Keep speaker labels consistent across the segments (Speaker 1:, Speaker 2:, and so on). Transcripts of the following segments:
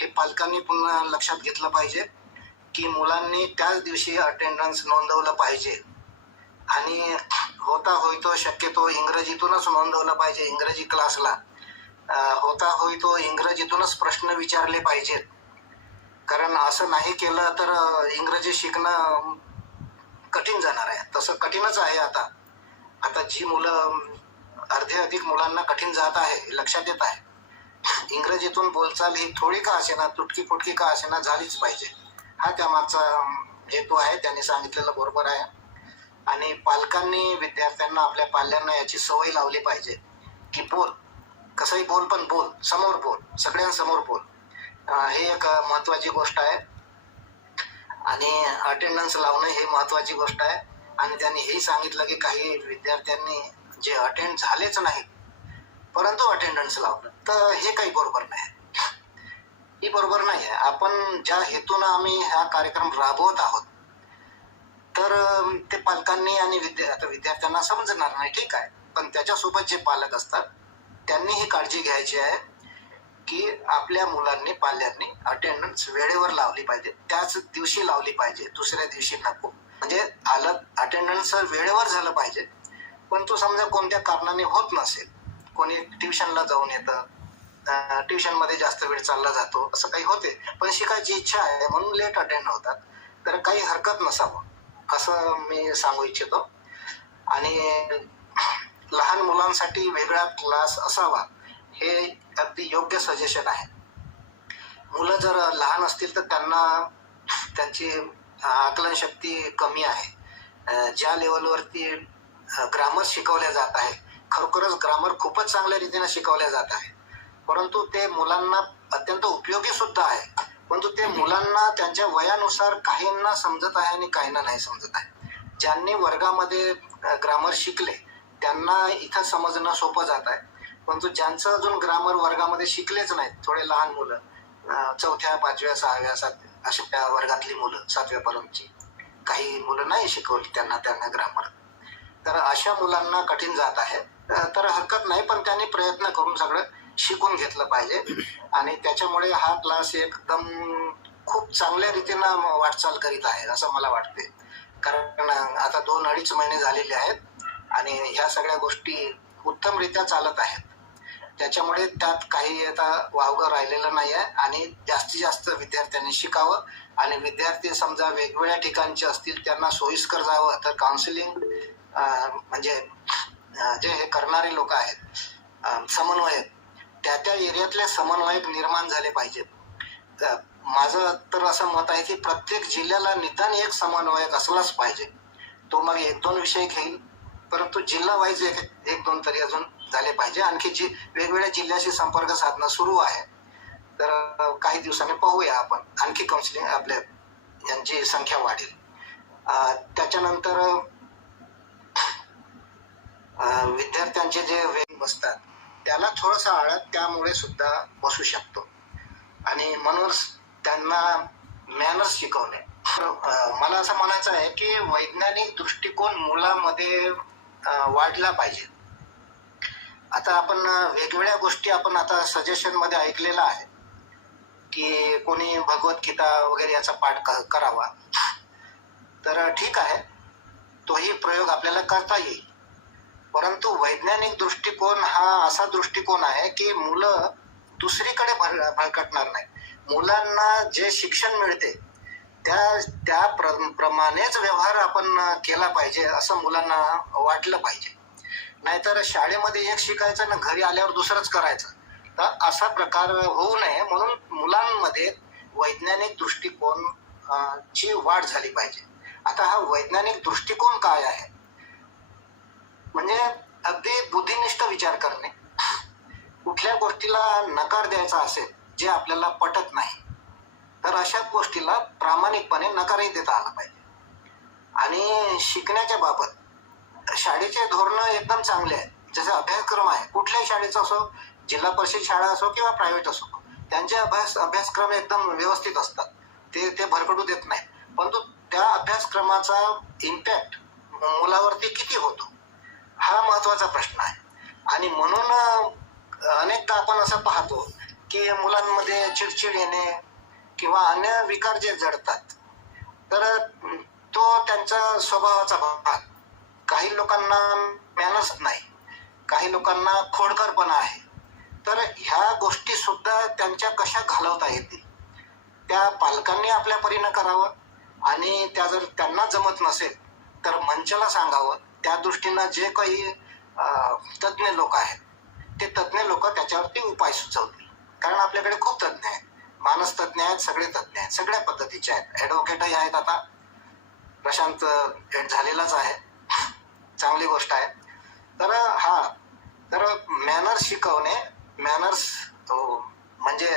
Speaker 1: हे पालकांनी पुन्हा लक्षात घेतलं पाहिजे की मुलांनी त्याच दिवशी अटेंडन्स नोंदवलं पाहिजे. आणि होता होईतो शक्यतो इंग्रजीतूनच नोंदवलं पाहिजे इंग्रजी क्लासला. होता होईतो इंग्रजीतूनच प्रश्न विचारले पाहिजेत. कारण असं नाही केलं तर इंग्रजी शिकणं कठीण जाणार आहे. तसं कठीणच आहे आता. आता जी मुलं अर्धे अधिक मुलांना कठीण जात आहे लक्षात येत आहे. इंग्रजीतून बोलचाल ही थोडी का असेना तुटकी फुटकी का असेना झालीच पाहिजे. हा त्यामागचा हेतू आहे त्यांनी सांगितलेलं बरोबर आहे. आणि पालकांनी विद्यार्थ्यांना आपल्या पाल्यांना याची सवय लावली पाहिजे. की बोल. कसंही बोल पण बोल. समोर बोल. सगळ्यांसमोर बोल. हे एक महत्वाची गोष्ट आहे. आणि अटेंडन्स लावणं हे महत्वाची गोष्ट आहे. आणि त्यांनी हेही सांगितलं की काही विद्यार्थ्यांनी जे अटेंड झालेच नाही परंतु अटेंडन्स लावलं तर हे काही बरोबर नाही. ही बरोबर नाही आहे. आपण ज्या हेतून आम्ही हा कार्यक्रम राबवत आहोत तर ते पालकांनी आणि विद्या आता विद्यार्थ्यांना समजणार नाही. ठीक आहे. पण त्याच्यासोबत जे पालक असतात त्यांनी ही काळजी घ्यायची आहे की आपल्या मुलांनी पाल्यांनी अटेंडन्स वेळेवर लावली पाहिजे. त्याच दिवशी लावली पाहिजे. दुसऱ्या दिवशी नको. म्हणजे आलं अटेंडन्स वेळेवर झालं पाहिजे. पण तो समजा कोणत्या कारणाने होत नसेल कोणी ट्युशनला जाऊन येतं. ट्युशनमध्ये जास्त वेळ चालला जातो. असं काही होते. पण शिकायची इच्छा आहे म्हणून लेट अटेंड होतात. तर काही हरकत नसावं असं मी सांगू इच्छितो. आणि लहान मुलांसाठी वेगळा क्लास असावा हे अगदी योग्य सजेशन आहे. मुलं जर लहान असतील तर त्यांना त्यांची आकलन शक्ती कमी आहे. ज्या लेवलवरती ग्रामर शिकवल्या जात आहे खरोखरच ग्रामर खूपच चांगल्या रीतीने शिकवल्या जात आहे. परंतु ते मुलांना अत्यंत उपयोगी सुद्धा आहे. परंतु ते मुलांना त्यांच्या वयानुसार काहींना समजत आहे आणि काहींना नाही समजत आहे. ज्यांनी वर्गामध्ये ग्रामर शिकले त्यांना इथं समजणं सोपं जात आहे. परंतु ज्यांचं अजून ग्रामर वर्गामध्ये शिकलेच नाहीत थोडे लहान मुलं चौथ्या पाचव्या सहाव्या सात अशा त्या वर्गातली मुलं सातव्या पर्यंतची काही मुलं नाही शिकवली त्यांना त्यांना ग्रामर तर अशा मुलांना कठीण जात आहे. तर हरकत नाही पण त्यांनी प्रयत्न करून सगळं शिकून घेतलं पाहिजे. आणि त्याच्यामुळे हा क्लास एकदम खूप चांगल्या रीतीनं वाटचाल करीत आहे असं मला वाटते कारण आता दोन अडीच महिने झालेले आहेत आणि ह्या सगळ्या गोष्टी उत्तमरित्या चालत आहेत. त्याच्यामुळे त्यात काही आता वावगं राहिलेलं नाही आहे आणि जास्तीत जास्त विद्यार्थ्यांनी शिकावं आणि विद्यार्थी समजा वेगवेगळ्या ठिकाणचे असतील त्यांना सोयीस्कर जावं तर काउन्सिलिंग म्हणजे जे हे करणारे लोक आहेत समन्वयक त्या त्या एरियातले समन्वयक निर्माण झाले पाहिजेत. माझं तर असं मत आहे की प्रत्येक जिल्ह्याला निदान एक समन्वयक असलाच पाहिजे. तो मग एक दोन विषय घेईल परंतु जिल्हा वाईज एक एक दोन तरी अजून झाले पाहिजे. आणखी जी वेगवेगळ्या जिल्ह्याशी संपर्क साधणं सुरू आहे. तर काही दिवसांनी पाहूया आपण. आणखी काउन्सिलिंग आपल्या यांची संख्या वाढेल. त्याच्यानंतर विद्यार्थ्यांचे जे वेग बसतात त्याला थोडासा आळत त्यामुळे सुद्धा बसू शकतो. आणि म्हणून त्यांना मॅनर्स शिकवणे. मला असं म्हणायचं आहे की वैज्ञानिक दृष्टिकोन मुलामध्ये वाढला पाहिजे. आता आपण वेगवेगळ्या गोष्टी आपण आता सजेशनमध्ये ऐकलेलं आहे. की कोणी भगवद्गीता वगैरे याचा पाठ क- करावा. तर ठीक आहे. तोही प्रयोग आपल्याला करता येईल. परंतु वैज्ञानिक दृष्टिकोन हा असा दृष्टिकोन आहे की मुलं दुसरीकडे भर भरकटणार नाही मुलांना जे शिक्षण मिळते त्या त्या प्र- प्रमाणेच व्यवहार आपण केला पाहिजे असं मुलांना वाटलं पाहिजे. नाहीतर शाळेमध्ये एक शिकायचं ना घरी आल्यावर दुसरंच करायचं. तर असा प्रकार होऊ नये म्हणून मुलांमध्ये वैज्ञानिक दृष्टिकोन ची वाढ झाली पाहिजे. आता हा वैज्ञानिक दृष्टिकोन काय आहे? म्हणजे अगदी बुद्धिनिष्ठ विचार करणे. कुठल्या गोष्टीला नकार द्यायचा असेल जे आपल्याला पटत नाही तर अशा गोष्टीला प्रामाणिकपणे नकारही देता आला पाहिजे. आणि शिकण्याच्या बाबत शाळेचे धोरण एकदम चांगले आहेत. जसे अभ्यासक्रम आहे कुठल्याही शाळेचा असो जिल्हा परिषद शाळा असो किंवा प्रायव्हेट असो त्यांचे अभ्यास अभ्यासक्रम एकदम व्यवस्थित असतात. ते ते भरकडू देत नाही परंतु त्या अभ्यासक्रमाचा इम्पॅक्ट मुलावरती किती होतो? हा महत्त्वाचा प्रश्न आहे. आणि म्हणून अनेकदा आपण असं पाहतो की मुलांमध्ये चिडचिड येणे किंवा अन्य विकार जे जडतात तर तो त्यांचा स्वभावाचा भाग. काही लोकांना मॅनर्स नाही. काही लोकांना खोडकरपणा आहे. तर ह्या गोष्टी सुद्धा त्यांच्या कशा घालवता येतील? त्या पालकांनी आपल्या परीनं करावं आणि त्या जर त्यांना जमत नसेल तर मंचाला सांगावं. त्या दृष्टीनं जे काही तज्ज्ञ लोक आहेत ते तज्ज्ञ लोक त्याच्यावरती उपाय सुचवतील. कारण आपल्याकडे खूप तज्ज्ञ आहेत. मानस तज्ज्ञ आहेत सगळे तज्ज्ञ आहेत सगळ्या पद्धतीचे आहेत. ॲडव्होकेटही आहेत आता. प्रशांत भेट झालेलाच आहे. चांगली गोष्ट आहे. तर हा तर मॅनर्स शिकवणे मॅनर्स म्हणजे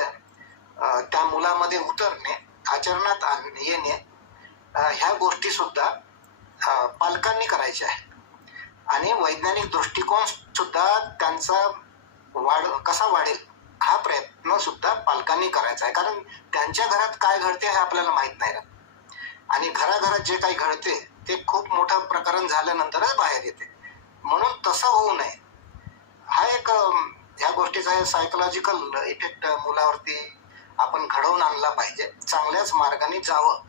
Speaker 1: त्या मुलामध्ये उतरणे आचरणात येणे ह्या गोष्टी सुद्धा पालकांनी करायच्या आहेत. आणि वैज्ञानिक दृष्टिकोन सुद्धा त्यांचा वाढ कसा वाढेल हा प्रयत्न सुद्धा पालकांनी करायचा आहे. कारण त्यांच्या घरात काय घडते हे आपल्याला माहीत नाही राहत. आणि घराघरात जे काही घडते ते खूप मोठं प्रकरण झाल्यानंतरच बाहेर येते. म्हणून तसं होऊ नये. हा एक ह्या गोष्टीचा सायकोलॉजिकल इफेक्ट मुलावरती आपण घडवून आणला पाहिजे. चांगल्याच मार्गाने जावं.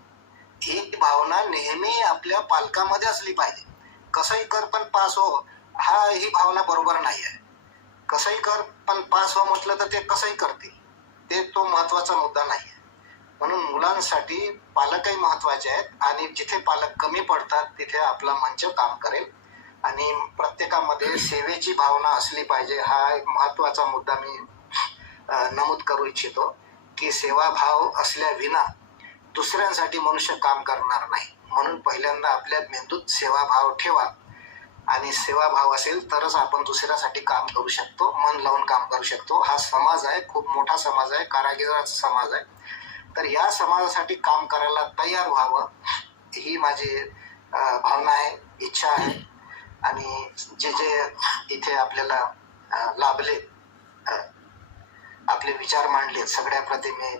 Speaker 1: ही भावना नेहमी आपल्या पालकामध्ये असली पाहिजे. कसंही कर पण पास हो. हा ही भावना बरोबर नाही आहे कसंही कर पण पास हो म्हटलं तर ते कसंही करतील. ते तो महत्त्वाचा मुद्दा नाही आहे म्हणून मुलांसाठी पालकही महत्त्वाचे आहेत आणि जिथे पालक कमी पडतात तिथे आपला मंच काम करेल. आणि प्रत्येकामध्ये सेवेची भावना असली पाहिजे हा एक महत्त्वाचा मुद्दा मी नमूद करू इच्छितो की सेवाभाव असल्याविना दुसऱ्यांसाठी मनुष्य काम करणार नाही. म्हणून पहिल्यांदा आपल्या मेंदूत सेवाभाव ठेवा. आणि सेवाभाव असेल तरच आपण दुसऱ्यासाठी काम करू शकतो मन लावून काम करू शकतो. हा समाज आहे खूप मोठा समाज आहे कारागिराचा समाज आहे. तर या समाजासाठी काम करायला तयार व्हावं ही माझी भावना आहे इच्छा आहे. आणि जे जे इथे आपल्याला लाभले आपले विचार मांडले सगळ्याप्रती मी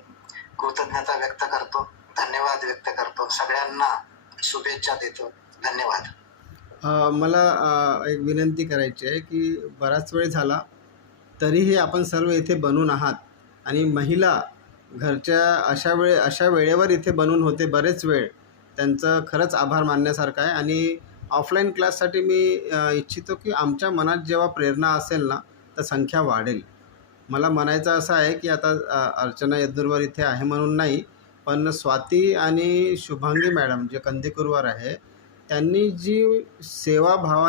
Speaker 1: कृतज्ञता व्यक्त करतो. धन्यवाद व्यक्त करतो सगळ्यांना. शुभेच्छा देतो. धन्यवाद.
Speaker 2: मला एक विनंती करायची आहे की बराच वेळ झाला तरीही आपण सर्व इथे बनून आहात आणि महिला घरच्या अशा वेळे अशा वेळेवर इथे बनून होते बरेच वेळ. त्यांचं खरंच आभार मानण्यासारखं आहे आणि ऑफलाईन क्लाससाठी मी इच्छितो की आमच्या मनात जेव्हा प्रेरणा असेल ना तर संख्या वाढेल. मला म्हणायचं असं आहे की आता अर्चना यद्दुरवर इथे आहे म्हणून नाही पण स्वाती आणि शुभांगी मॅडम जे कंदीकुरवर आहे त्यांनी जी सेवाभावा